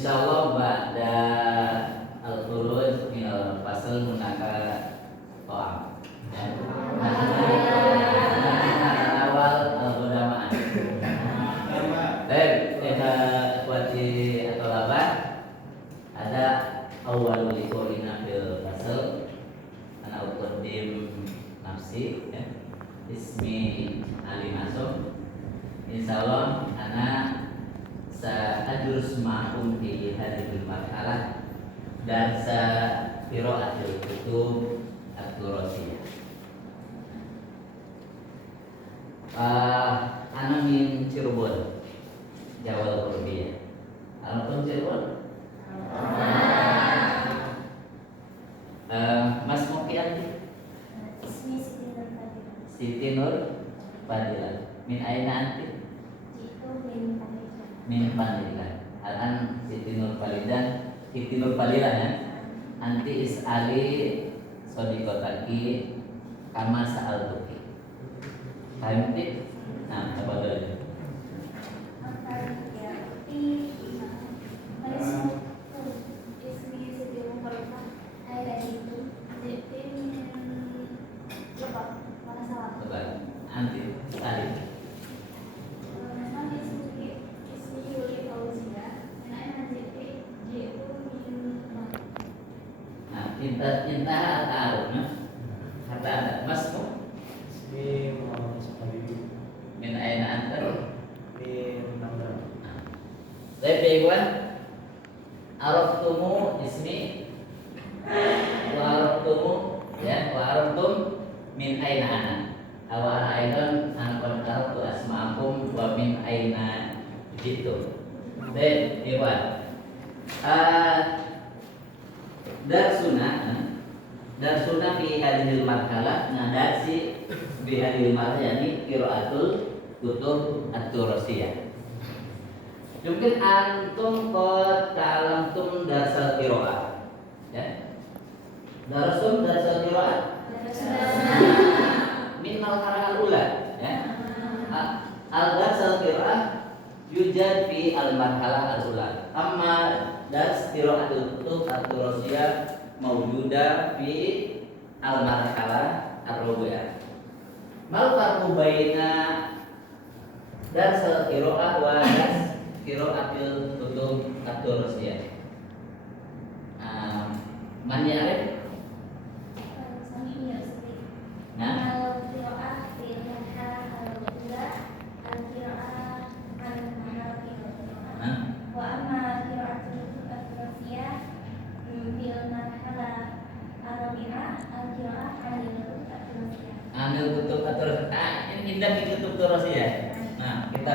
Insyaallah ba'da al-khuruj min al-fasl hunaka ta'am. Awal al-qudama'an. Baik, ikhwati atau labat ada awal liqa'ina fil fasl. Ana uqaddim nafsi ya. Ismi Ali Masum. Insyaallah ana sa'adrus ma'akum fi hadhil marhalah dan qira'atul kutub at-turasiyah. Ana min Cirebon, Jawa Urbia. Ana pun Cirebon. Mas Mokianti. Ismi Siti Nur Fadila. Siti Nur Fadila. Min aina anti? Itu min Fadila. Min Fadila. Al-an Siti Nur Fadila. Siti Nur Fadila ya. Anti is'ali sodiqotaki kama sa'altuki. Paham tidak? Nah, apa dulu? Ismi Siti Nur Fadila. Ayat itu jadi lupa mana salah. Coba anti tadi. Nama ismi Yuli Fauzia. Nama jadi itu min. Nah, intah ta'arufna. Kata ada masmu Ismi Muhammad Sekali min aina anta? di Tangerang. Baik, Ikhwan. Araftumu ismi wa araftumu ya wa araftum min aina ana. Awa aidan an qad araftu asma'akum wa min aina jitu. Baik, Ikhwan. Darsuna fi hadhil marhalah. Nah, darsi fi hadhil marhalah yakni qiraatul kutub at-turasiyah. Mungkin antum qad ta'alamtum darsal qiraah. Ya. Darsum darsal qiraah. Min marhalah al-ula, ya. Al-darsal qiraah yujad fi al-marhalah al-ula. Amma dars qiraatul kutub at-turasiyah mawjuda fi al-marhalah ar-rabi'ah. Mal farqu baina dars al-qiraah wa dars qiraatul kutub at-turasiyah? Man ya'rif? Sami ya Siti. Nah, Al-qira'ah fil marhalah al-ula, al-qira'ah al-marhalah al-qira'ah. Wa amma qira'atul kutub at-turasiyah fil marhalah al-rabi'ah, al-qira'ah al-kutub at-turasiyah. anil kutub at-turasiyah. Ini indah di kutub turasiyah. Nah, kita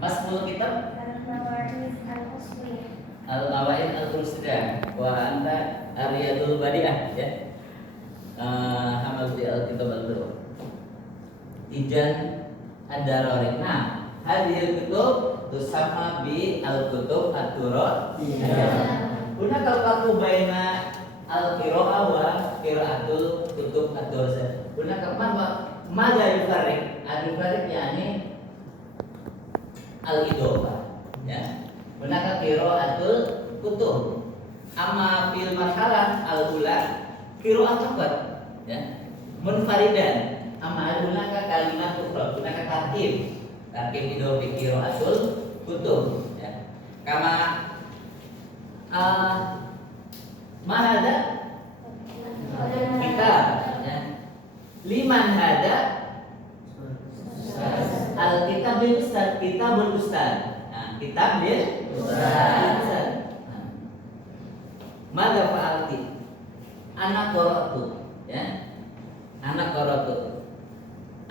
masmul kitab Al-Mawa'iz al-Usliyah. Al-Qawaid al-Rusdah wa anta Ariyadul Badi'ah ya. Hamal di al-kitab al-Durr. Ijan ad-Darari. Nah, hadhil kutub tusamma bi al-kutub at-Durr. Hunaka farqu baina al-qira'ah wa qira'atul kutub at-Durr. Hunaka madza yufarriq? Al-yufarriq yani al-idhofah ya. Hunaka qira'atul kutub. Amma fil marhalah al-ula qira'at faqat ya. Munfaridan. Amma hunaka kalimat ukhra, hunaka tarkib. Tarkib idhofi qira'atul kutub ya. Kama mahada kitab ya. Liman hada al-kitab bil ustad, kitabul ustad. Nah, kitab bil ustad. Mada fa'alti? Anak qara'tu ya. Anak qara'tu.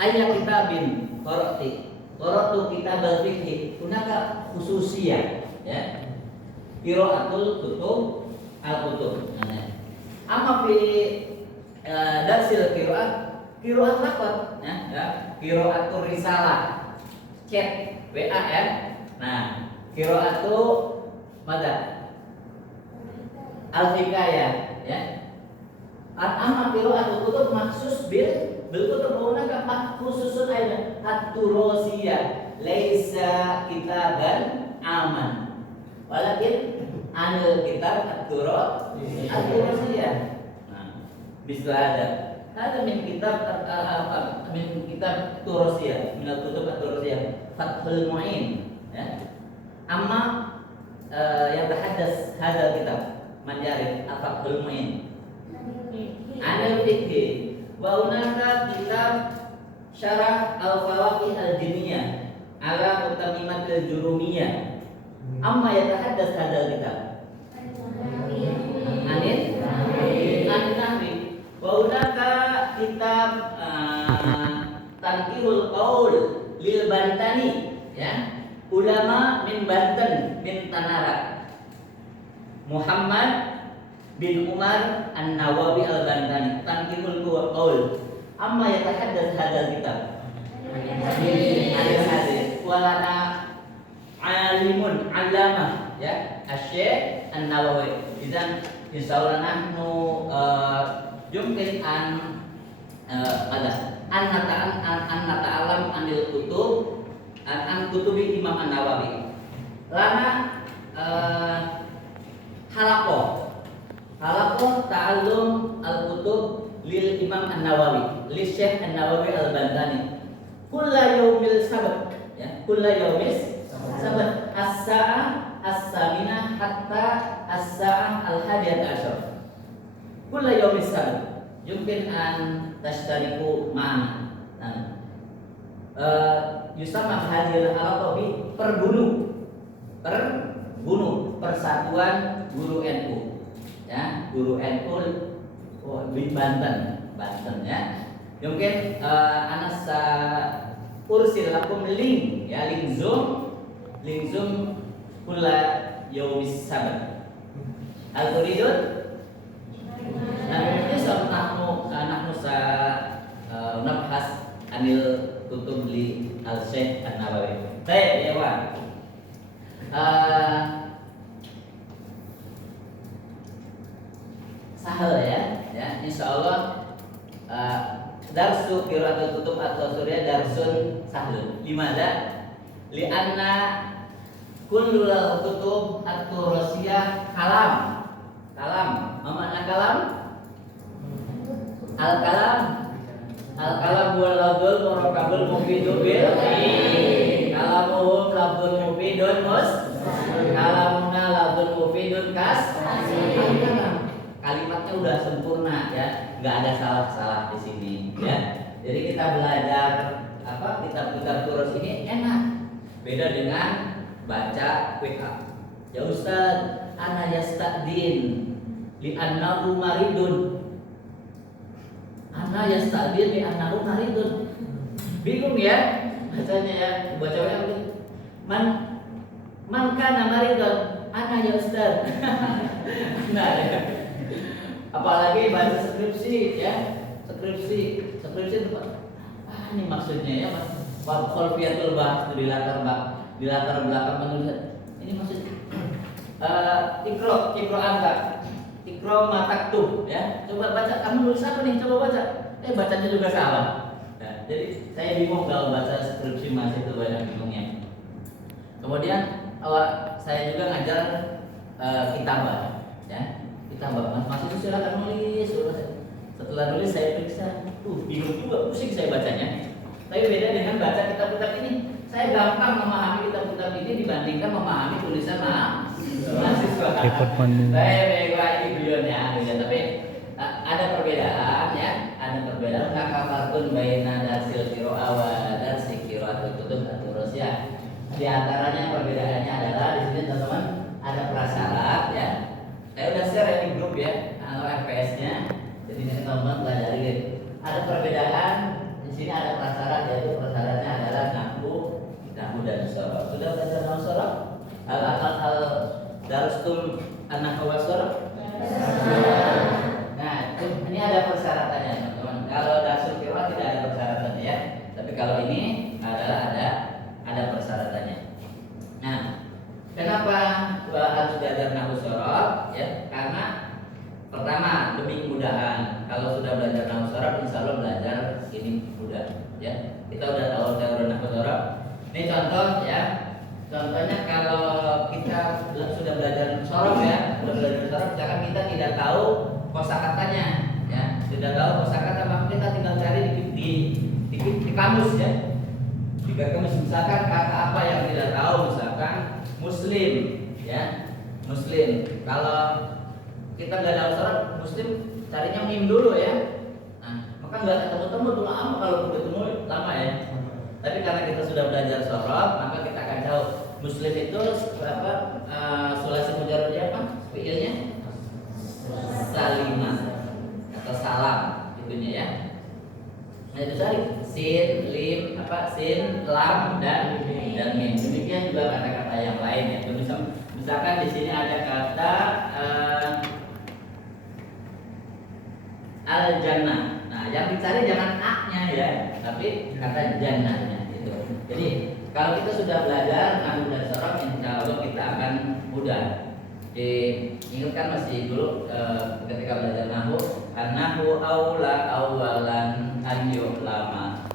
Ayya kitabin qara'ti? Qara'tu kitabal fiqh. Hunaka khususiyah ya. Qira'atul kutub al-kutub. Amma fi darsil qira'at faqat ya. Qira'atul risalah. Chat WA ya. Nah, qira'atu mada? Al-hikayah ya. Amma qira'atul kutub maksus bil kutub hunaka khususun aidan at-turasiyah laisa kitaban aman walakin anil kitab at-turasiyah. Nah, bisa ada min kitab min kitab turasiyah, min al-kutub at-turasiyah, Fathul Mu'in, ya. Amma yang tahaddas hadal kitab manjarib Fathul Mu'in anil fikih wa hunaka kitab syarah al-fawaqih al-jiniyah ala mutamimat al-jurumiyah. Amma yatahaddas hadal kitab anil nahwi wa hunaka kitab tanqihul qaul lil Bantani, ya, ulama min Banten min Tanara, Muhammad bin Umar An-Nawawi Al-Bantani, tanqihul qaul. Amma yatahaddas hadal kitab anil hadis walana alimun allamah, ya, Asy-Syaikh An-Nawawi. Idzan insyaallah nahnu yumkin an nata'allam anil kutub an kutubi Imam An-Nawawi. Lana halaqah ta'allum al-kutub lil Imam An-Nawawi, li Syekh An-Nawawi Al-Bantani. Kulla yaumil sabt, ya, kulla yaumis sabt as-sa'ah as-saminah hatta as-sa'ah al-hadiyat asyar. Kulla yaumis sabt yumkin an tashtariku ma'ana. Yusamma hadhil halaqah bi perbunu, persatuan guru NU, ya, guru NU di Banten, ya. Mungkin anas ursil lakum link, ya, link Zoom kulla yaumis sabt. Al turidun? Nah, ini soal nahnu sa nabhas anil kutub li al-Syekh An-Nawawi. Baik, ya, Wan. Sahel, ya, insyaallah darsu qiraatul kutub atau surya darsun sahel. Limada? Li'anna kullul kutub at-turasiyah kalam. Mana kalam? Al-kalam wal lafzul murakabul mufidun bil kalamuhum lafzul mufidun kalamuna lafzul mufidun kalimatnya udah sempurna, ya, nggak ada salah-salah di sini, ya. Jadi kita belajar kitab-kitab turus ini enak, beda dengan baca WA. Ya Ustaz, ana yasta'din li annahu maridun. Ana yasta'din li annahu maridun. Bingung, ya, bacanya, ya. Baca WA man kana maridun. Ana ya Ustaz. Nah, ya. Apalagi baca skripsi, ya, skripsi itu ini maksudnya, ya, Mas. Kholfiyatul bahas itu di latar belakang penulisan. Ini maksudnya ikro anta, ikro mataktub, ya. Coba baca, kamu nulis apa nih? Coba baca. Bacanya juga salah. Ya, jadi saya bingung kalau baca skripsi Mas, itu banyak bingungnya. Kemudian saya juga ngajar kitabah, ya. Mas itu silakan nulis. Setelah nulis saya periksa, bingung juga, pusing saya bacanya. Tapi beda dengan baca kitab-kitab ini, saya gampang memahami kitab-kitab ini dibandingkan memahami tulisan mahasiswa. Saya ini beliaunya, tapi ada perbedaan, ya, ada perbedaan. Kakafartun baina darsil qira'a wa darsil qira'atul kutub at-turasiyah. Di antaranya perbedaannya adalah di sini, teman-teman, ada prasyarat, ya. Saya udah share di grup, ya, kalau FPS-nya. Jadi ini teman-teman pelajari. Ada perbedaan di sini, ada prasyarat, yaitu prasyaratnya adalah nahwu dan sorof. Sudah belajar nahwu sorof? Al darustum an-nahwu was sorof? Nah, ini ada persyaratannya, teman-teman. Kalau darsul qiraah tidak ada persyaratannya, ya. Tapi kalau ini adalah ada persyaratannya. Nah, kenapa harus belajar nahwu sorof? Ya, karena pertama demi kemudahan. Kalau sudah belajar nahwu sorof, insya Allah belajar ini mudah, ya. Kita udah tahu teori nahwu sorof. Ini contoh, ya, Contohnya kalau kita sudah belajar sorof ya, misalkan kita tidak tahu kosakatanya, ya, tidak tahu kosakata, maka kita tinggal cari di kamus ya, di kamus. Misalkan kata apa yang tidak tahu, misalkan muslim, ya, muslim. Kalau kita nggak tahu sorof muslim, carinya mim dulu ya. Nah, maka nggak ketemu-temu dulu lama, kalau ketemu lama ya. Tapi karena kita sudah belajar sorof, maka kita akan tahu muslim itu apa, sulasi mujarradnya apa? Fiilnya salimah atau salam itunya ya. Nah itu tadi sin, lim, sin, lam dan mim. Demikian juga kata-kata yang lain ya. Misalkan di sini ada kata al jannah. Nah yang dicari jangan a-nya ya, tapi kata jannahnya itu. Jadi kalau kita sudah belajar nahwu dan sorof, insya Allah kita akan mudah. Ingatkan masih dulu ketika belajar nahwu, an-nahwu aula awalan an yu'lama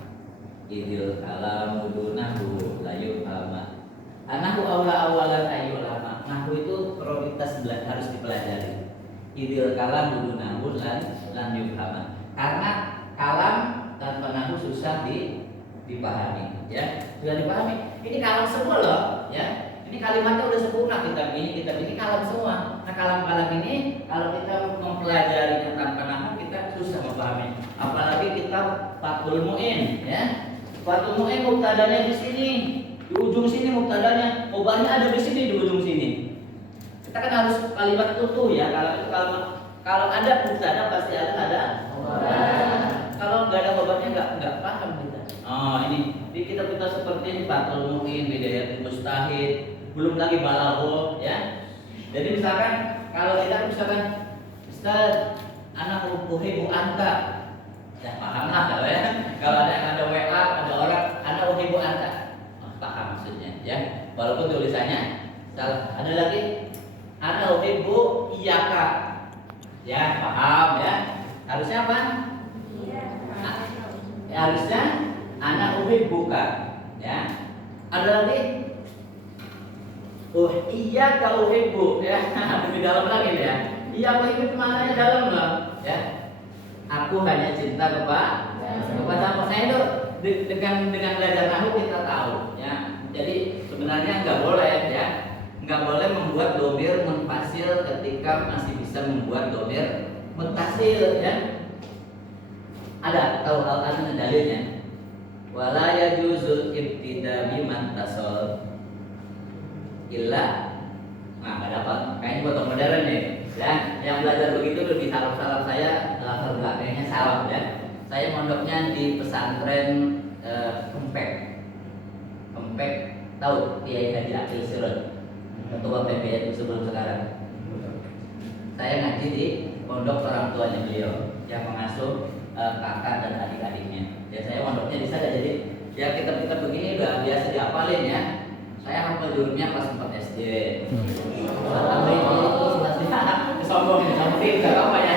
idil kalamu dunahu la yu'lama. An-nahwu aula awalan an yu'lama. Nahwu itu prioritas harus dipelajari. Idil kalamu dunahu lan yu'lama. Karena kalam tanpa nahwu susah dipahami, ya, sudah dipahami. Ini kalam semua loh, ya. Ini kalimatnya udah sempurna, kita begini kalam semua. Nah kalam-kalam ini kalau kita mempelajarinya tanpa nahwu kita susah memahami. Apalagi kita fathul mu'in, ya. Fathul mu'in mubtadanya di sini, di ujung sini mubtadanya, khobarnya ada di sini di ujung sini. Kita kan harus kalimat utuh ya. Kalau ada mubtada pasti ada khobar. Kalau nggak ada khobarnya nggak paham kita. Oh ini kita seperti ini fathul mu'in, bidayatul mustahid, belum lagi balaghah ya. Jadi misalkan kalau kita misalkan Ustaz, anak uhibbu anta, ya paham lah kalau ya. Kalau ada WA, ada orang anak uhibbu anta, paham maksudnya ya. Walaupun tulisannya salah. Ada lagi anak uhibbu iyyaka, ya paham ya. Harusnya apa? Harusnya anak uhibbuka, ya. Ada lagi iyyaka uhibbu, ya. Lebih dalam lagi ya. Iya uhibbu maknanya dalam loh, ya. Aku hanya cinta kepadamu. Nah itu dengan belajar nahwu kita tahu, ya. Jadi sebenarnya nggak boleh ya, nggak boleh membuat dhamir munfasil ketika masih bisa membuat dhamir muttasil, ya. Ada tahu al-an dalilnya. Wala yajuzul ibtida biman tasol illa. Nah, nggak dapat. Kayaknya foto modern nih. Ya, yang belajar begitu lebih salam saya latar belakangnya salam ya. Saya mondoknya di pesantren Kempek. Kempek tahu Kiai Haji Akil Sirot, ketua PPNU sebelum sekarang. Saya ngaji di pondok orang tuanya beliau yang mengasuh kakak dan adik-adiknya. Ya saya mondoknya di sana, jadi ya kita begini udah biasa dihafalin ya. Saya hafal jurumnya kelas 4 SD. Sombong nggak apa ya.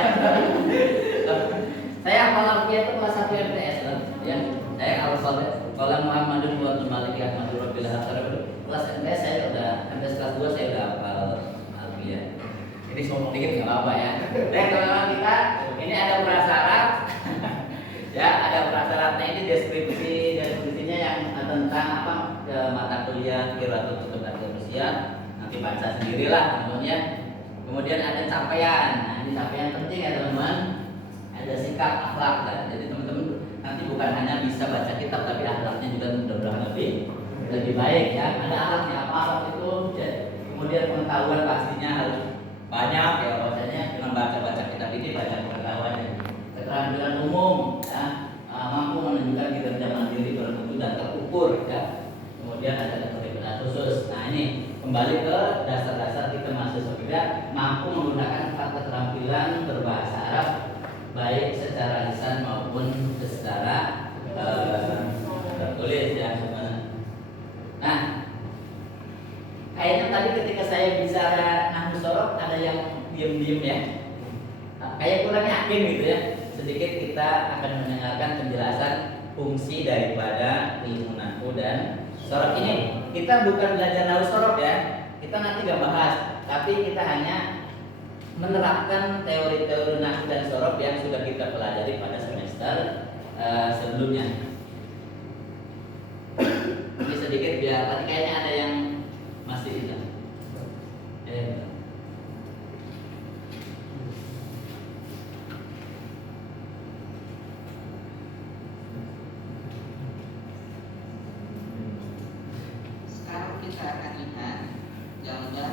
Saya hafal alfiah itu kelas 1 MTS loh. Ya, saya hafal kalau Muhammadun wa Malik Ahmadul Rabbil Alamin. Kelas MTS saya udah, MTS kelas 2 saya udah hafal alfiah. Ini sombong dikit nggak apa ya. Dan kalau kita ini ada prasyarat. Ya, ada prasyaratnya, ini deskripsinya yang tentang apa, ke mata kuliah Qiraatul Sebagai Manusia. Nanti baca sendirilah teman-teman. Kemudian ada capaian. Nah, ini capaian penting ya teman-teman. Ada sikap akhlak kan. Jadi teman-teman nanti bukan hanya bisa baca kitab, tapi akhlaknya juga mudah-mudahan lebih baik ya. Ada akhlaknya apa akhlak itu? Ya. Kemudian pengetahuan pastinya harus banyak ya, bahwasanya dengan baca kitab ini banyak pengetahuannya. Keterampilan umum ya, mampu menunjukkan kinerja mandiri bermutu dan terukur ya. Kemudian ada keterampilan khusus. Nah ini kembali ke dasar-dasar kita mahasiswa juga, mampu menggunakan keterampilan berbahasa Arab baik secara lisan maupun secara tertulis ya. Nah kayaknya tadi ketika saya bicara nahwu sorof ada yang diem-diem ya, kayak kurang yakin gitu ya. Sedikit kita akan mendengarkan penjelasan fungsi daripada ilmu nahwu dan sorof ini. kita bukan belajar nahwu sorof ya. Kita nanti gak bahas, tapi kita hanya menerapkan teori-teori nahwu dan sorof yang sudah kita pelajari pada semester sebelumnya. Ini sedikit biar tadi kayaknya ada yang masih itu. Sekarang kita akan lihat gambar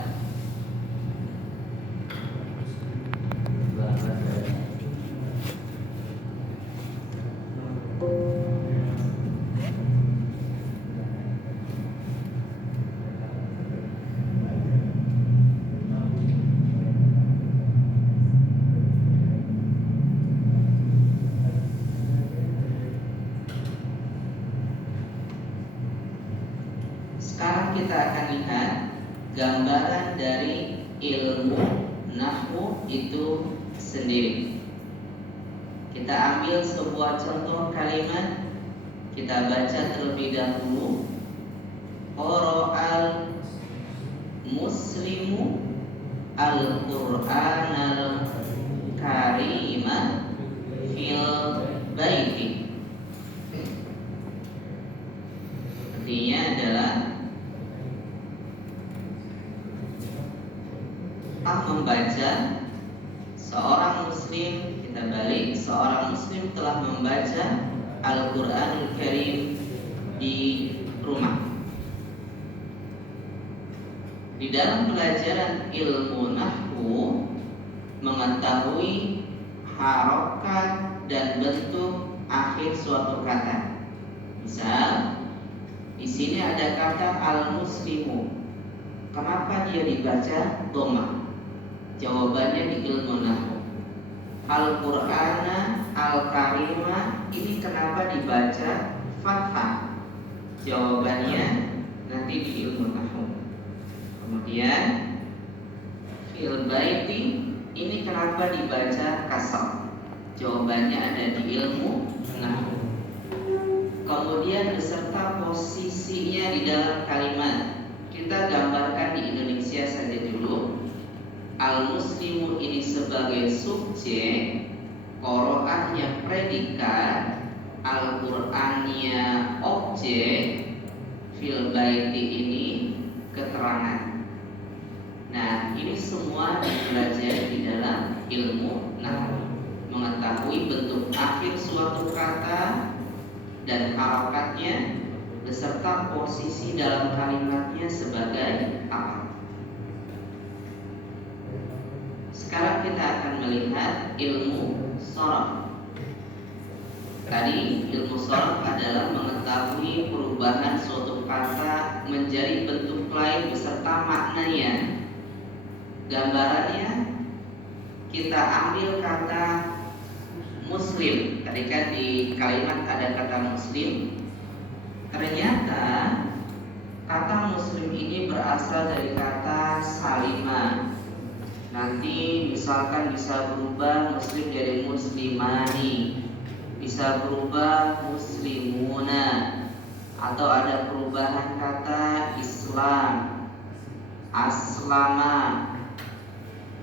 Sekarang kita akan lihat gambaran dari ilmu nahwu itu sendiri. Kita ambil sebuah contoh kalimat, kita baca terlebih dahulu. Qara'al muslimu al-Qur'anal karima fil baiti. Artinya adalah membaca seorang muslim, kita balik, seorang muslim telah membaca Al-Qur'anul Karim di rumah. Di dalam pelajaran ilmu nahwu, mengetahui harokat dan bentuk akhir suatu kata. Misal, di sini ada kata al-muslimu. Kenapa dia dibaca dhamma? Jawabannya di ilmu nahwu. Al-Qur'ana al-Karima, ini kenapa dibaca fathah? Jawabannya nanti di ilmu nahwu. Kemudian fil baiti, ini kenapa dibaca kasar? Jawabannya ada di ilmu nahwu. Kemudian beserta posisinya di dalam kalimat. Kita gambarkan di Indonesia saja dulu. Al-muslimu ini sebagai subjek, qoro'ahnya predikat, Al-Qur'annya objek, fil baiti ini keterangan. Nah, ini semua dipelajari di dalam ilmu nahwu. Mengetahui bentuk akhir suatu kata dan harokatnya beserta posisi dalam kalimatnya sebagai apa. Sekarang kita akan melihat ilmu shorof. Tadi ilmu shorof adalah mengetahui perubahan suatu kata menjadi bentuk lain beserta maknanya. Gambarannya, kita ambil kata muslim. Tadi kan di kalimat ada kata muslim. Ternyata kata muslim ini berasal dari kata salimah. Nanti misalkan bisa berubah muslim jadi muslimani, bisa berubah muslimuna, atau ada perubahan kata Islam, aslama,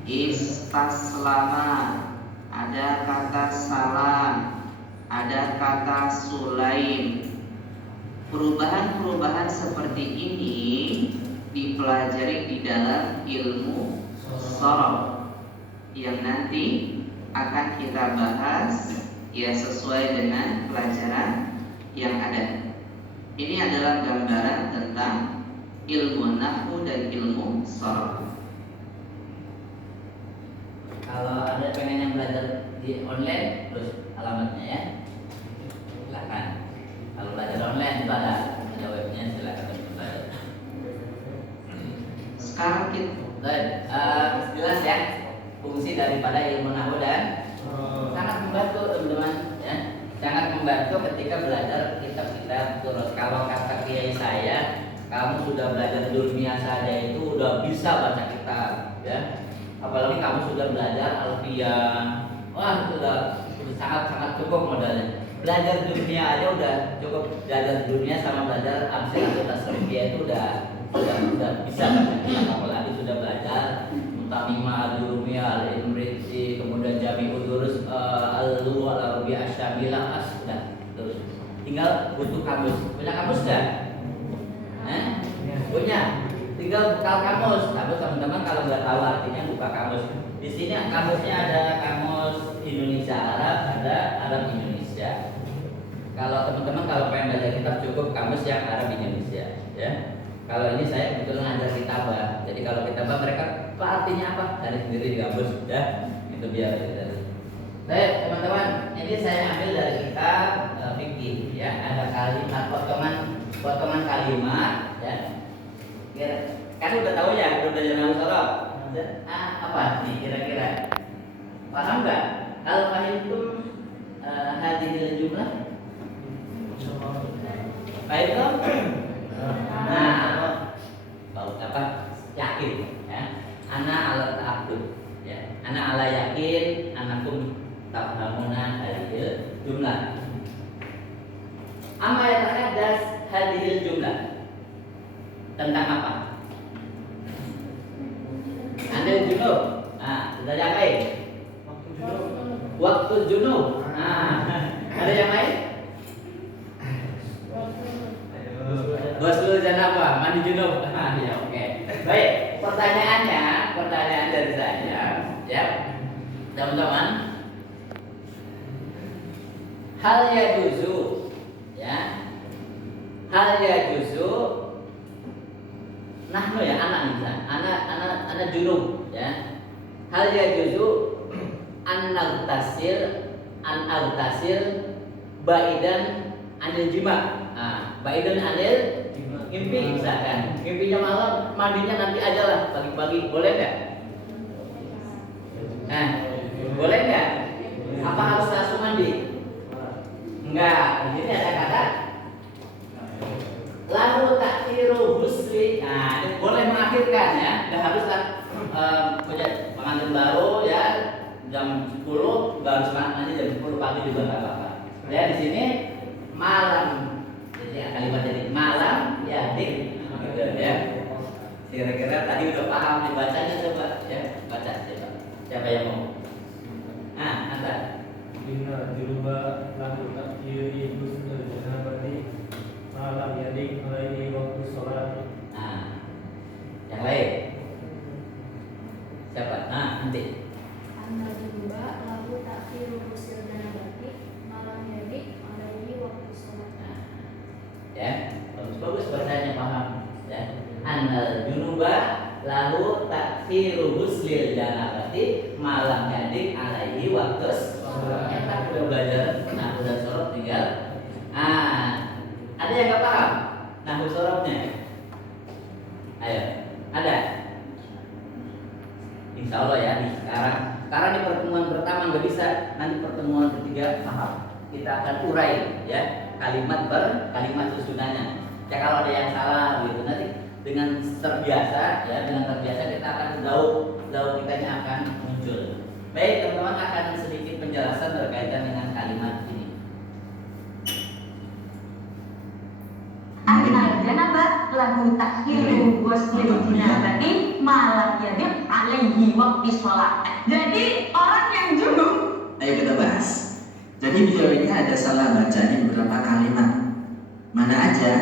istaslama, ada kata salam, ada kata sulaim. Perubahan-perubahan seperti ini dipelajari di dalam ilmu shorof yang nanti akan kita bahas ya sesuai dengan pelajaran yang ada. Ini adalah gambaran tentang ilmu nahwu dan ilmu shorof. Kalau ada pengen yang belajar di online, terus alamatnya ya, silakan. Kalau belajar online itu ada webnya, silakan belajar. Sekarang kita jelas ya fungsi daripada ilmu nahwu dan sangat membantu teman-teman ya, sangat membantu ketika belajar kitab-kitab. Terus kalau kata kiai saya, kamu sudah belajar dunia saja itu udah bisa baca kitab ya, apalagi kamu sudah belajar alfiyah, wah itu sudah sangat-sangat cukup modalnya belajar dunia aja udah cukup, belajar dunia sama belajar amsil atau tasrifiyah itu udah bisa kan, apalagi sudah belajar Mutamimah, Al-Jurumiyah, Al-Imriti, kemudian Jami'ud Durus, Al-Lughah Al-Arabiyyah Asy-Syamilah, sudah terus tinggal butuh kamus. Punya kamus nggak? Punya. Tinggal buka kamus. Kamus teman-teman kalau nggak tahu artinya buka kamus. Di sini kamusnya ada kamus Indonesia Arab, ada Arab Indonesia. Kalau teman-teman kalau pengen belajar kitab cukup kamus yang Arab Indonesia, ya. Kalau ini saya kebetulan ngajar kitabah. Jadi kalau kitabah mereka apa artinya apa? Cari sendiri di kamus, ya. Itu biar dari. Baik, teman-teman, ini saya ambil dari kitab fikih, ya. Ada kalimat potongan kalimat, ya. Kan udah tahu ya, udah belajar nahu sorof. Apa nih kira-kira? Paham nggak? Kalau fahimtum hadhil jumlah? Fahimtum? Nah, apa? Yakin, ya. Ana ala ta'abbud, ya. Ana ala yakin, anakum tafhamuna hadhil jumlah. Amma yatahaddas hadhil jumlah. Tentang apa? Andil junub. Sudah yang lain? Waktu junub. Ada yang lain? Ghusl janabah, mandi junub. Ya, oke. Baik, pertanyaan dari saya, ya. Teman-teman, hal yajuzu, ya. Hal yajuzu nahnu ya anak misalnya, anak junub, ya. Hal yajuzu an agtasil baidan anil jima. Baidan anil mimpi misalkan. Mimpinya malam, mandinya nanti aja lah pagi-pagi, boleh nggak? Boleh nggak? Apa harus langsung mandi? Enggak. Di sini ada kata lalu takhiru husri. Ini boleh mengakhirkan, ya. Nggak harus punya pengantin baru, ya. Jam 10 nggak harus nanti jam 10 pagi juga nggak apa-apa. Ya, di sini malam. Jadi kalimat jadi malam, ya dik, gitu, ya. Kira-kira tadi udah paham dibacanya, coba, ya, baca coba. Siapa yang mau? Anta. Inna juruba lahu takfiri husnul janabati malam yadik alaihi waktu sholat. Yang lain. Siapa? Nanti. Anda juga lalu takfir usil dan berarti malam yadik alaihi waktu sholat. Ya, bagus bacanya paham, ya. Annal junuba lalu takfiru huslil janabati malam yadik alaihi waktu sholat. Kita udah belajar nahu dan sorof, tinggal ada yang nggak paham nahu sorofnya? Ayo, ada? Insya Allah ya, sekarang di pertemuan pertama nggak bisa, nanti pertemuan ketiga paham. Kita akan urai, ya, kalimat susunannya. Ya kalau ada yang salah gitu, nanti dengan terbiasa, ya, kita akan daud kitanya akan muncul. Baik, teman-teman, akan sedikit penjelasan berkaitan dengan kalimat ini. Annal janabah lahu takhiru ghuslil janabati malam yadim alaihi waktu sholat. Jadi orang yang junub. Ayo kita bahas. Jadi beliau ini ada salah baca di beberapa kalimat. Mana aja?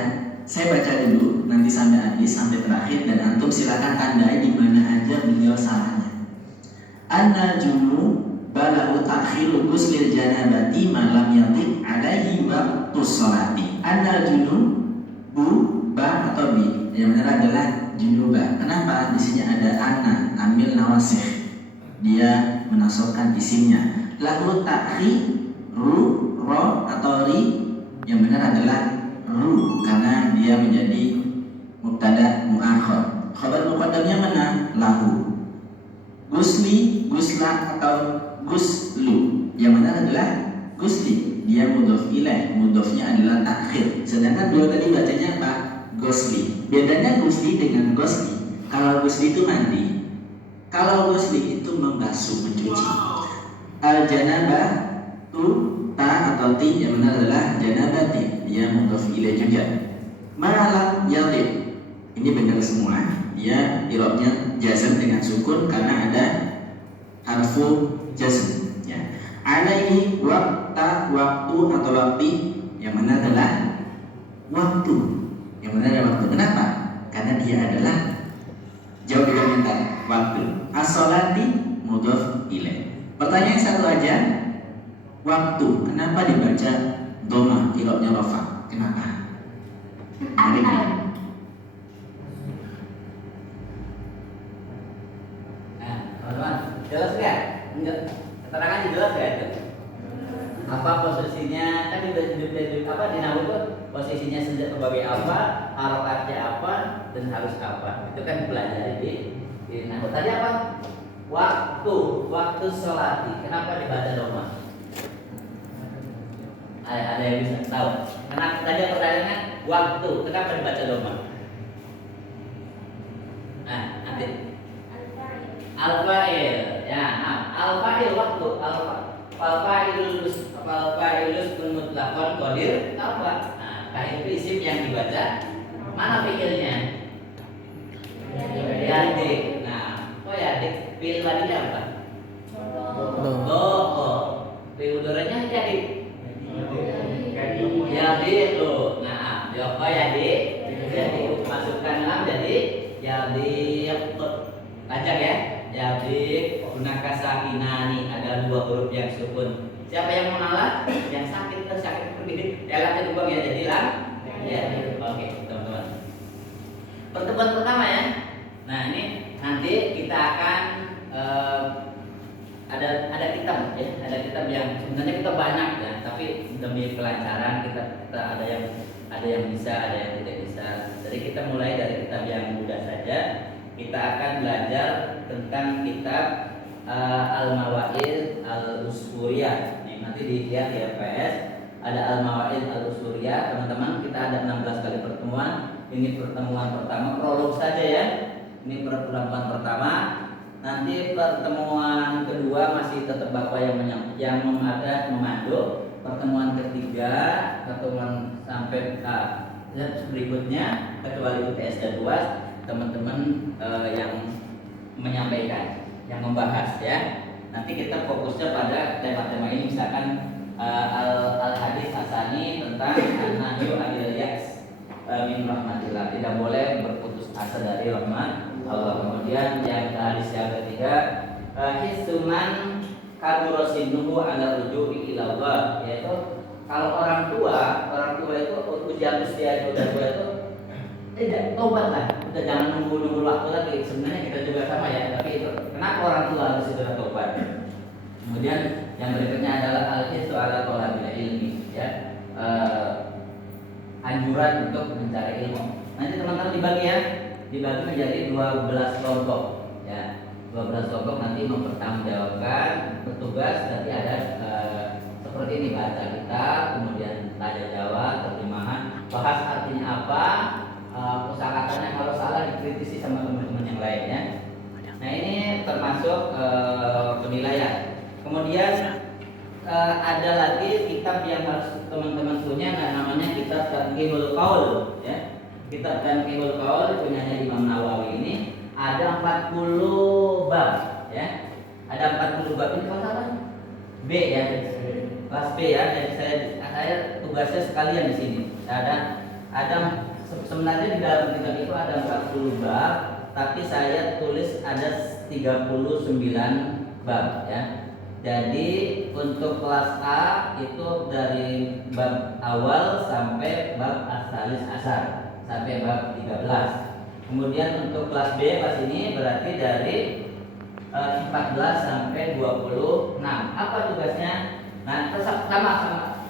Saya baca dulu, nanti sampai habis, sampai terakhir, dan antum silakan tandai di mana aja beliau salahnya. Anna junub balahu takhiru ghuslil janabati malam yadim alaihi waktu sholati. Anna junub bu, ba atau bi? Yang benar adalah junuba. Kenapa? Di sini ada anna, ambil nawasih. Dia menasabkan isimnya. Lalu takhiru, ro atau ri? Yang benar adalah ru, karena dia menjadi mubtada muakhar. Khabar muqaddamnya mana? Lahu. Gusli, gusla atau guslu? Yang benar adalah gusli. Dia mudhof ilaih, mudhofnya adalah takhir. Sedangkan beliau tadi bacanya apa? Gosli. Bedanya gusli dengan gosli. Kalau gusli itu mandi, kalau gosli itu membasuh, mencuci. Al janabah tu ta atau ti yang benar adalah janabati, dia mudhof ilaih juga. Malam yadib, ini benar semua, dia i'rabnya jazm dengan sukun karena ada harfu jazm ya. Alaihi waktu atau waktu yang benar adalah waktu, yang benar adalah waktu. Kenapa? Karena dia adalah jawab dengan komentar waktu. As-sholati mudhof ilaih. Pertanyaan satu aja, waktu kenapa dibaca dhamma i'rabnya rafa? Kenapa? Nah, teman-teman, jelas nggak? Enggak. Keterangannya jelas nggak itu? Apa posisinya? Kan apa di nahwu itu posisinya sebagai apa, harokatnya apa, dan harus apa? Itu kan dipelajari di nahwu. Tadi apa? Waktu sholati. Kenapa dibaca dhamma? Ada yang bisa tahu? Kenapa tadi pertanyaannya waktu? Kenapa dibaca dhamma? Nah, nanti al-fa'il. Ya, al-fa'il waktu. Al-fa'ilus mutlaqan qadir apa? Nah, fa'il itu isim yang dibaca. Mana fi'ilnya? Yadik. Nah, kok yadik? Fi'il tadinya apa? Fi'il mudhari'nya yadik. Yadik lo. Nah, apa yadik? Jadi masukkan lam jadi yadik. Lanjut ya. Yadik gunaka sakinani, ada dua huruf yang sukun. Siapa yang mengalah? Yang sakit berbeda. Lamnya dibuang ya jadi lam. Ya. Oke, teman-teman. Pertemuan pertama ya. Nah, ini nanti kita akan ada kitab ya, ada kitab yang sebenarnya kita banyak ya, tapi demi kelancaran kita ada yang bisa, ada yang tidak bisa. Jadi kita mulai dari kitab yang mudah saja. Kita akan belajar tentang kitab Al-Mawa'id Al-Usuriyah. Nanti dilihat di FPS ada Al-Mawa'id Al-Usuriyah. Teman-teman, kita ada 16 kali pertemuan. Ini pertemuan pertama, prolog saja ya. Ini pertemuan pertama. Nanti pertemuan kedua masih tetap Bapak yang memandu. Pertemuan ketiga, pertemuan sampai berikutnya, kecuali UTS dan UAS, teman-teman yang menyampaikan, yang membahas ya. Nanti kita fokusnya pada tema-tema ini, misalkan al-hadis asani tentang an-nahyu anil yaks min rahmatillah, tidak boleh berputus asa dari rahmat Allah. Kemudian yang hadis yang ketiga, hisuman kadurosinuhu ala rujui ila Allah, yaitu kalau orang tua itu usia udah tua itu tidak tobat lah, udah jangan nunggu waktu lagi. Sebenarnya kita juga sama ya, tapi itu kenapa orang tua harus segera tobat? Kemudian yang berikutnya adalah al-hisu ala thalabil ilmi ya, anjuran untuk mencari ilmu. Nanti teman-teman dibagi menjadi 12 kelompok ya. 12 kelompok nanti mempertanggungjawabkan petugas. Nanti ada seperti ini, baca kitab, kemudian tanya jawab, terjemahan, bahas artinya apa, kosakatanya kalau salah dikritisi sama teman-teman yang lainnya. Nah, ini termasuk penilaian. Kemudian ada lagi kitab yang harus teman-teman punya, namanya kitab Tanqihul Qaul ya. Kitab Tanqihul Qaul punyanya Imam Nawawi ini ada 40 bab ya. Ada 40 bab ini kalau salah B ya. Kelas B ya. Jadi saya tugasnya sekalian di sini. Ada sebenarnya di dalam kitab itu ada 40 bab, tapi saya tulis ada 39 bab ya. Jadi untuk kelas A itu dari bab awal sampai bab as-salis asar, sampai bab 13. Kemudian untuk kelas B kelas ini berarti dari 14 sampai 26. Apa tugasnya? Nah, sama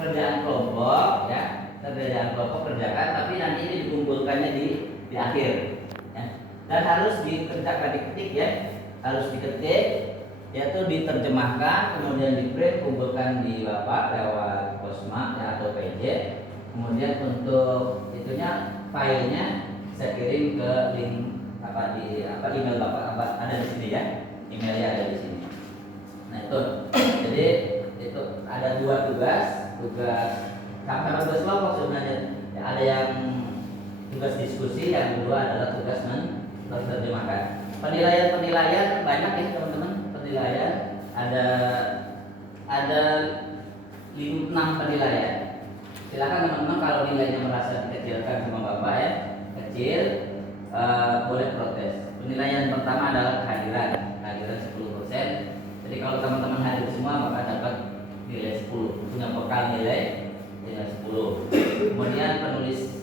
kerjaan kelompok ya. Kerjaan kelompok kerjakan, tapi nanti ini dikumpulkannya di akhir ya. Dan harus dikerjakan, diketik ya. Harus diketik, yaitu diterjemahkan, kemudian di print, kumpulkan di Bapak lewat Posma ya, atau PJ. Kemudian untuk itunya filenya saya kirim ke link email Bapak ada di sini ya. Emailnya ada di sini. Nah, itu. Jadi Itu ada dua tugas sama tugas kelompok sebenarnya. Ya, ada yang tugas diskusi, yang kedua adalah tugas menerjemahkan. Penilaian banyak ya teman-teman. Penilaian ada 6 penilaian. Silakan teman-teman kalau nilainya merasa dikecilkan sama bapak ya, kecil, boleh protes. Penilaian pertama adalah kehadiran 10%. Jadi kalau teman-teman hadir semua maka dapat nilai 10, punya bekal nilai 10. Kemudian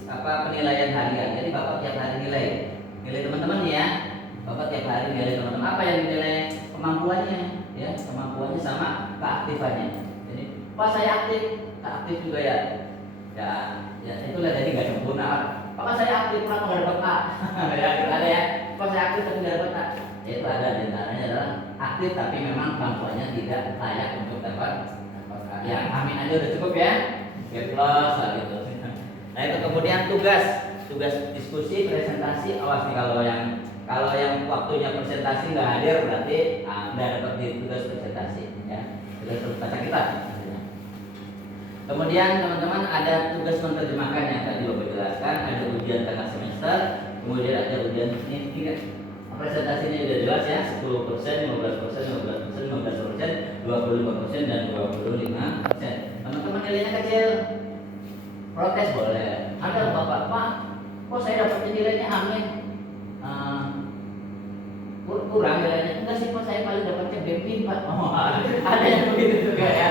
penilaian harian. Jadi bapak tiap hari nilai teman-teman ya. Bapak tiap hari nilai teman-teman. Apa yang dinilai? Kemampuannya, ya, kemampuannya sama keaktifannya. Jadi, Pak saya aktif, tak aktif juga ya. Ya itulah jadi nggak sempurna. Pak saya aktif, kenapa nggak dapat A? Ya, ada ya. Pak saya aktif tapi nggak dapat A. Ya, itu ada di antaranya adalah aktif tapi memang kemampuannya tidak layak untuk dapat A. Ya, amin aja udah cukup ya. B+ lah gitu. Nah itu kemudian tugas diskusi, presentasi. Awas nih kalau yang waktunya presentasi nggak hadir berarti nggak dapat di tugas presentasi ya. Tugas baca kitab. Kemudian teman-teman ada tugas menerjemahkan yang tadi Bapak jelaskan, ada ujian tengah semester, kemudian ada ujian ini tiga. Presentasinya sudah jelas ya, 10%, 15%, 25% dan 25%. Teman-teman nilainya kecil, protes boleh. Ada Bapak, Pak, kok saya dapat nilainya amin? Kurang nilainya. Enggak sih Pak, saya paling dapatnya B, Pak. Oh, ada yang begitu juga ya.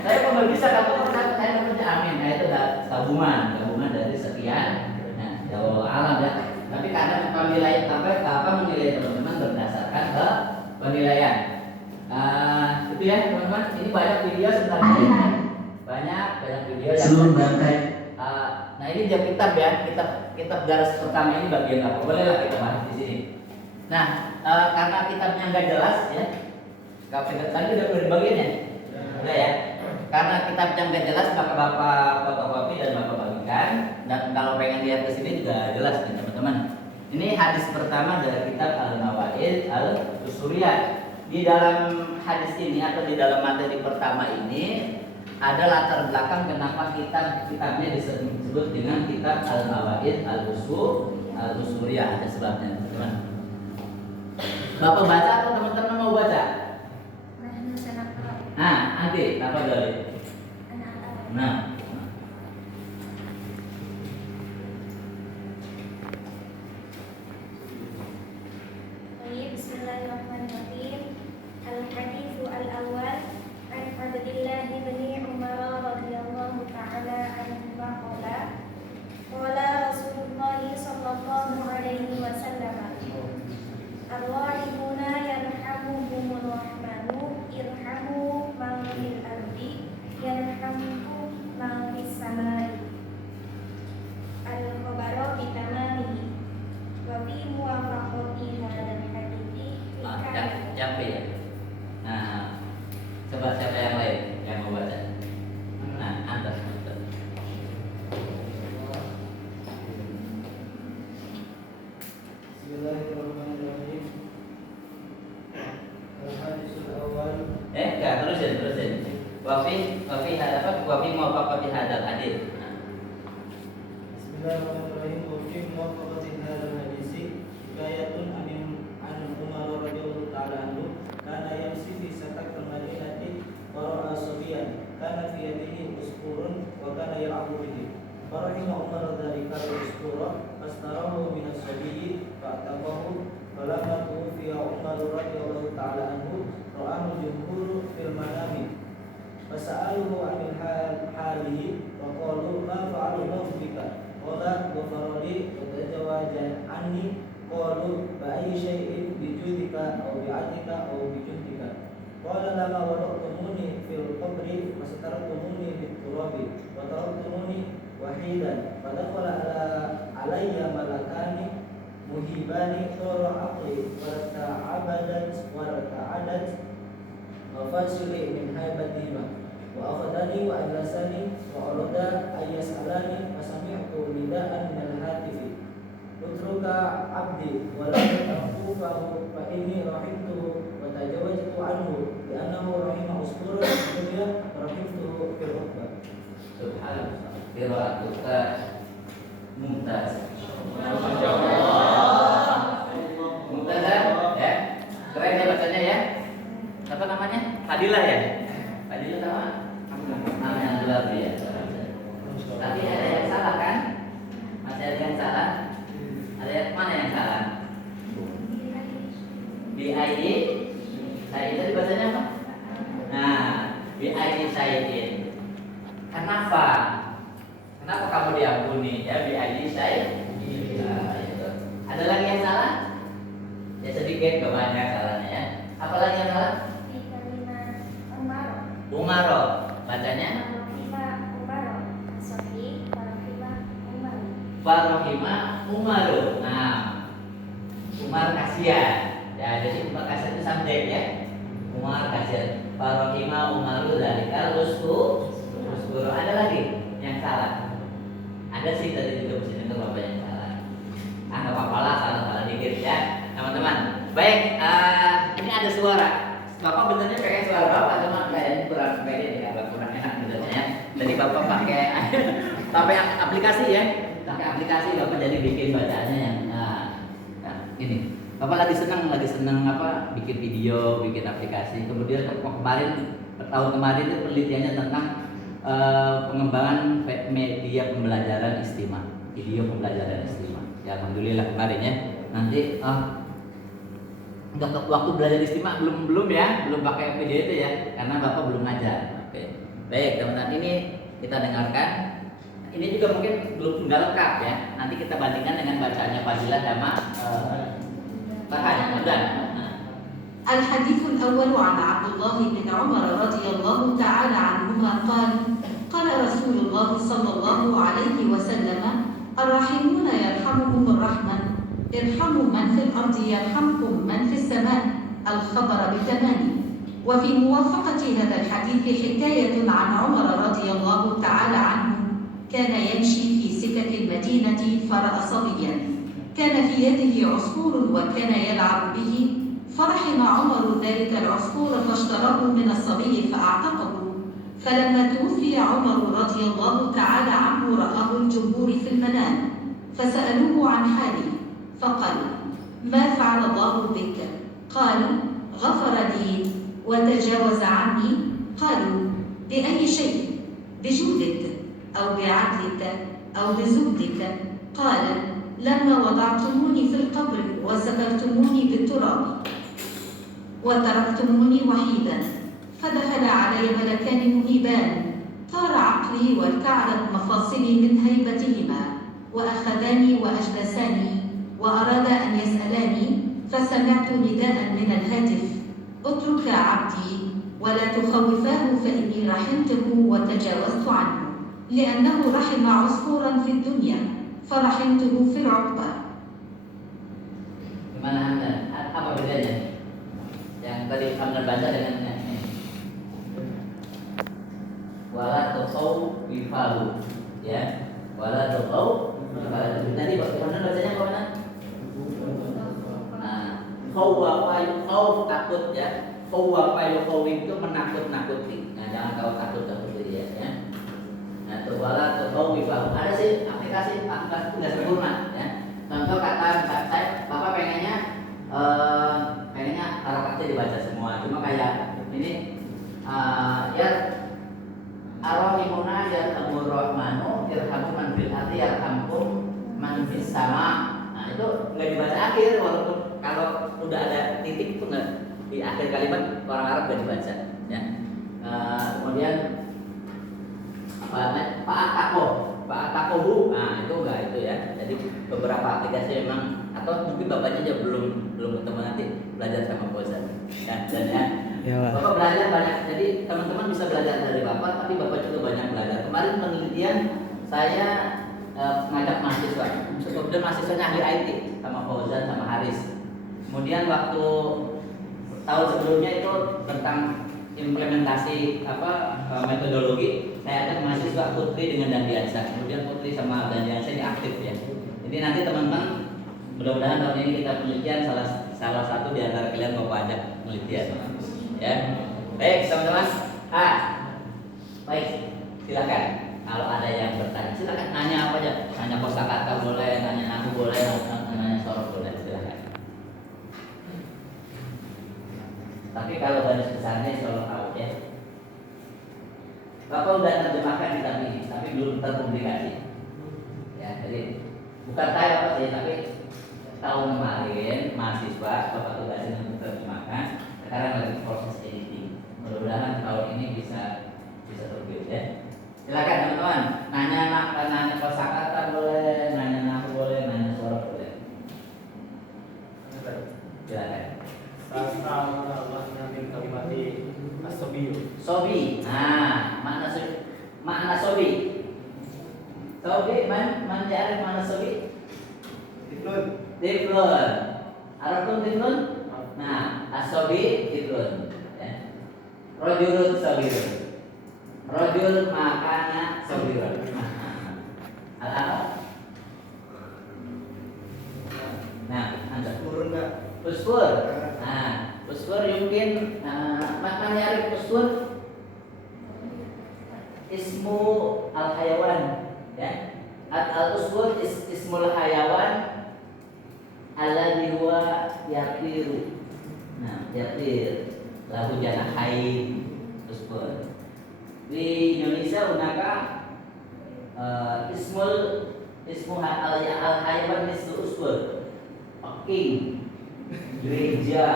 Saya kok nggak bisa kalau saya dapatnya amin. Nah itu gabungan dari sekian. Nah, jauh alam ya. Tapi karena penilaian menilai teman-teman berdasarkan ke penilaian. Itu ya teman-teman. Ini banyak video sebenarnya. Banyak video yang Sebelum bangkai. Nah ini dia kitab ya, kitab garis pertama ini bagian apa? Boleh lah kita bahas di sini. Nah karena kitabnya nggak jelas ya, tadi udah dibagiin ya, udah ya. Karena kitabnya nggak jelas maka bapak fotokopi dan bapak bagikan. Dan kalau pengen lihat ke sini juga jelas nih teman-teman. Ini hadis pertama dari kitab Al-Nawaid Al-Usuriyah. Di dalam hadis ini atau di dalam materi pertama ini ada latar belakang kenapa kitabnya disebut dengan kitab Al-Nawaid Al-Usuriyah. Ada sebabnya teman-teman. Bapak baca atau teman-teman mau baca? Nah, nanti apa dari? Nah. Bismillahirrahmanirrahim. Al-haditsu al-awwal an Abdillah bin Umar radhiyallahu ta'ala anhu qala qala Rasulullah sallallahu alaihi wasallam ar-rahimuna yarhamuhumur rahmanu irhamu man fil ardi yarhamukum man fis samai. Al-khabaru bitamamihi wa fi muwafaqati hadzal hadithi Capek ya. Nah, coba siapa yang lain yang mau baca? Nah, antar. Bismillahirrahmanirrahim. Al-hadisul awal. Enggak, terusin. Wafi hadapan wafi mau apa di hadal hadir. Bismillahirrahmanirrahim. Wa fi muwafaqati hadzal hadisi hikayatun an Umar radhiyallahu ta'ala anhu kana yamshi fi sakatil madinati wa ra'a sabiyan kana fi yadihi usfurun wa kana yal'abu bihi. Farahima Umar dzalika al-usfura fastarahu min as-sabiyyi fa'taqahu falamma tuwfiya Umar radhiyallahu ta'ala anhu ra'ahu jumhur fil manami fasa'aluhu 'anil halihi wa qalu ma fa'alu bika qala ghafarali wa tajawaza anni qalu ba'ayyi syai'in bijudika aw bi'atika aw bijuhdika qala lama wada'tumuni fil qabri wasatartumuni bit turabi wa taraktumuni wahidan fadakhala alayya malakani muhibani tara aqli wa ta'adat mafasili min haibatihima wa akhadani wa ajlasani wa arada ayyas'alani fasami'tu nida'an minal hatifi utruka abdi wa lam taqufahu fa inni rahimtuhu wa tajawaztu anhu bi annahu rahima usfurun dunya Qira'atuka mumtaz. Mumtaz ya. Keren ya bacanya ya. Apa namanya? Fadilah ya. Fadilah sama nama yang luar biasa. Tapi ada yang salah kan? Masih ada yang salah? Ada yang mana yang salah? BID Said tadi bacanya apa? Nah, BID Saidin. Kenapa? Kenapa kamu diampuni? Ya BID Said. Nah, itu. Ada lagi yang salah? Ya sedikit, gak banyak salahnya ya. Apa lagi yang salah? Umaro. Bacanya? Farahima Umaru. Nah, Umar kasihan. Ya, jadi Umar kasihan itu subjek ya. Umar kasihan. Farahima Umaru dari Rusku. Ada lagi yang salah? Ada sih tadi juga mesti dengar bapak yang salah. Nggak apa-apa lah, salah dikit ya, teman-teman. Baik, ini ada suara. Bapak benernya pakai suara bapak, cuma kayaknya kurang pede ya, kurang enak benernya ya. Jadi bapak pakai aplikasi ya. Pakai aplikasi bapak jadi bikin bacaannya yang ini. Bapak lagi senang apa bikin video, bikin aplikasi. Kemudian tahun kemarin itu penelitiannya tentang pengembangan media pembelajaran istimewa, video pembelajaran istimewa. Ya alhamdulillah kemarin ya. Nanti waktu belajar istimewa belum pakai video itu ya, karena bapak belum ngajar. Oke. Baik teman-teman, ini kita dengarkan. Ini juga mungkin belum lengkap ya. Nanti kita bandingkan dengan bacaannya Fadilah sama Farhan. الحديث الأول عن عبد الله بن عمر رضي الله تعالى عنهما قال رسول الله صلى الله عليه وسلم الراحمون يرحمهم الرحمن ارحموا من في الأرض يرحمكم من في السماء الخبر بتمام. وفي موافقة هذا الحديث حكاية عن عمر رضي الله تعالى عنه كان يمشي في سكك المدينة فرأى صبيا كان في يده عصفور وكان يلعب به، فرحم عمر ذلك العصفور فاشتراه من الصبي فأعتقه. فلما توفي عمر رضي الله تعالى عنه رآه الجمهور في المنام فسألوه عن حاله فقال ما فعل الله بك؟ قال غفر لي وتجاوز عني. قالوا بأي شيء؟ بجودك أو بعدلك أو بزهدك؟ قال لما وضعتموني في القبر وسبرتموني بالتراب وتركتموني وحيدا فدخل علي ملكان منيبان طار عقلي وارتعدت مفاصلي من هيبتهما وأخذاني وأجلساني وأرادا أن يسألاني فسمعت نداء من الهاتف اترك عبدي ولا تخوفاه فإني رحمته وتجاوزت عنه لأنه رحم عصفورا في الدنيا فرحمته في العقبى. Gimana Anda? Apa bedanya? Yang tadi Anda baca dengan ini. Wala tuqaw bifalu, ya. Wala tuqaw bifalu. Tadi bagaimana bacanya bagaimana? Khawf takut ya. Khawf itu menakut-nakuti. Nah, jangan kau takut-takuti dia ya. Nah, wala tuqaw bifalu. Ada sih aplikasi nggak sempurna ya. Contoh kata saya, bapak pengennya harokatnya dibaca semua. Cuma kayak ini ya arrahimuna yarhamur rahmanu irhamu man fil ardi yarhamkum man fis sama. Nah itu nggak dibaca akhir, walaupun kalau udah ada titik itu nggak di akhir kalimat orang Arab nggak dibaca ya. Kemudian Pak nah itu enggak itu ya. Jadi beberapa aplikasi memang, atau mungkin bapaknya aja belum ketemu, nanti belajar sama Fauzan ya. Dan ya, bapak belajar banyak, jadi teman-teman bisa belajar dari bapak, tapi bapak juga banyak belajar. Kemarin penelitian saya ngajak mahasiswa, kemudian mahasiswanya ahli IT sama Fauzan sama Haris. Kemudian waktu tahun sebelumnya itu tentang implementasi metodologi, saya ajak mahasiswa Putri dengan Dandiansa. Kemudian Putri sama Dandiansa ini aktif ya. Jadi nanti teman-teman, mudah-mudahan tahun ini kita penelitian salah satu di antara kalian bapak ajak penelitian ya. Baik teman-teman, baik silakan kalau ada yang bertanya silakan nanya apa aja, nanya kosakata boleh, nanya nahu boleh, nanya sorof boleh, silakan. Tapi kalau garis besarnya selalu tahu ya. Bapak udah terjemahkan kitab ini, tapi belum terpublikasi. Ya, jadi bukan saya apa sih, tapi tahun kemarin mahasiswa Bapak tugasin untuk terjemahkan. Sekarang lagi proses editing. Mudah-mudahan tahun ini bisa terbit ya. Silakan teman-teman, nanya kosakata boleh, nanya nahu boleh, nanya sorof boleh. Silakan. Sastra makna min kalimati as-sabiyu. Sobi. Nah, makna sobi. Sobi man ya'rif makna sobi? Tiflun. Arafun tiflun? Nah, as-sobi tiflun. Ya. Rajulun sabirun. Rajul makana sabirun. Al-apa? Nah, anda. Turun enggak? Usfur. Nah, usfur mungkin makna nyari usfur ismu al hayawan ya. Al usfur ismul hayawan alladhi huwa yatiru. Nah, yatir lahu janahain usfur. Di Indonesia unaka ismu al hayawan ismu usfur. King, gereja,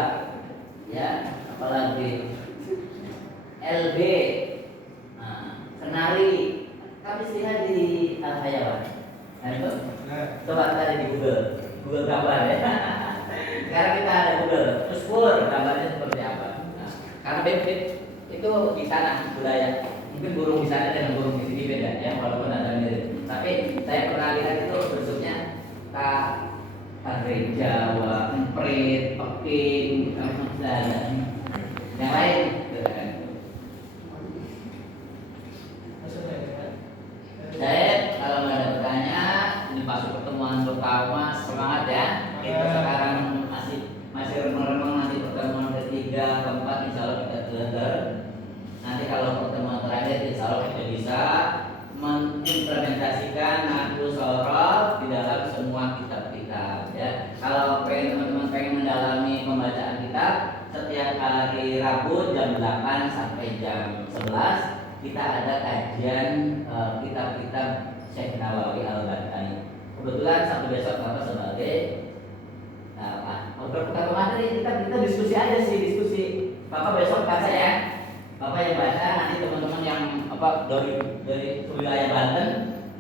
ya, apalagi LB, kenari, kami lihat di Al-Hayawan. Nah itu, coba tadi di Google gambar ya. Sekarang kita ada Google, Usfur, gambarnya seperti apa? Nah, karena beda itu di sana budaya, mungkin burung di sana dengan burung di sini beda ya, walaupun ada mirip. Tapi saya pernah lihat itu bentuknya Tari Jawa, emprit, peking, dan yang lain. Saya kalau nggak ada bertanya, ini masuk pertemuan pertama, semangat ya. Kita sekarang masih remeng-remeng, nanti pertemuan ketiga, keempat, insya Allah kita belajar. Nanti kalau pertemuan terakhir, insya Allah kita bisa mengimplementasikan nahwu sorof di dalam semua kitab-kitab ya. Kalau teman-teman pengen mendalami pembacaan kitab, setiap hari Rabu jam 8 sampai jam 11 kita ada kajian kitab-kitab Syekh Nawawi Al-Albani. Kebetulan Sabtu besok Bapak sebagai pertama materi kita diskusi aja sih, diskusi. Bapak besok baca ya. Bapak yang baca, nanti teman-teman yang dari wilayah Banten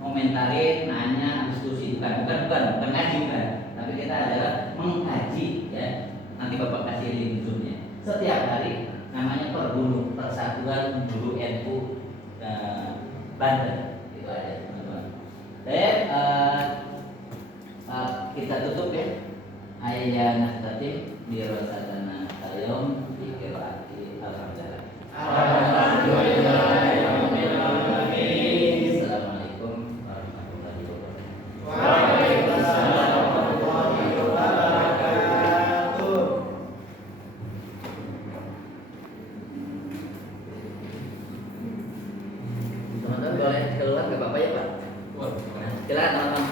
komentarin, nanya, diskusi, bukan ngaji kan, tapi kita adalah mengkaji ya. Nanti Bapak kasih link Zoom-nya. Setiap hari namanya Perbulu Persatuan Guru NU Banten. Itu aja teman-teman. Dan kita tutup ya. Ayyana tatim bi rasatana al-yawm bi qiraati al-hamdalah. Assalamualaikum warahmatullahi wabarakatuh. Waalaikumsalam warahmatullahi wabarakatuh. Teman-teman boleh keluar ke Bapak ya Pak? Silakan teman-teman.